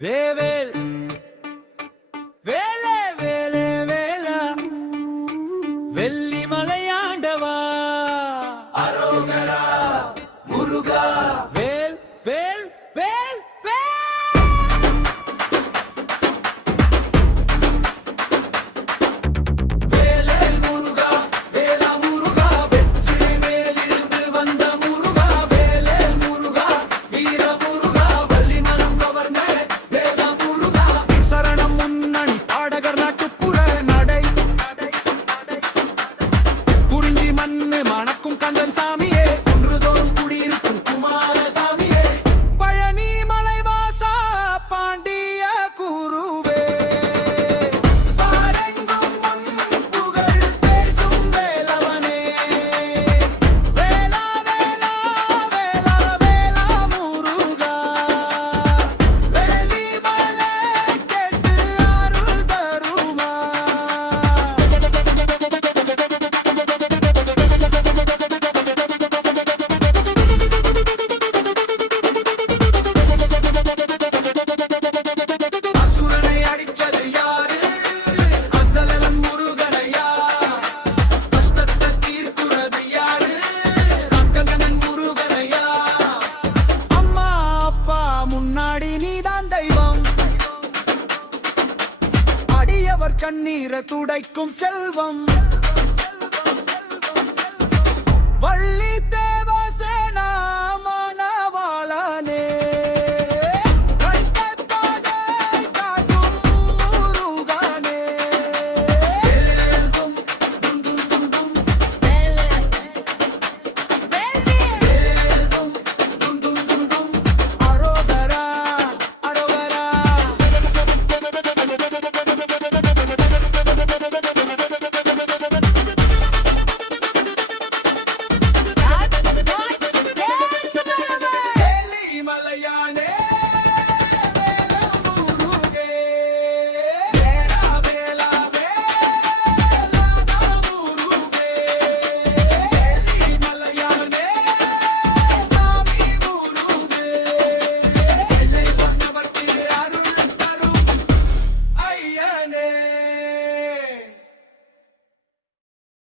வேவேல் வேலே வேலே வேலா வெள்ளி மலையாண்டவா அரோகரா முருகா வேல் வேல் வேல் மணக்கும் கந்தன் சாமியே குன்றுதோறும் குடியிருக்கும் குமார சாமியே பழனி மலைவாசா பாண்டிய குருவே பாரெங்கும் புகழ் பேசும் வேலவனே வேலா வேலா வேலா வேலா முருகா வேலி மலை கேட்டு அருள் தருமா கண்ணீரை துடைக்கும் செல்வம் வள்ளி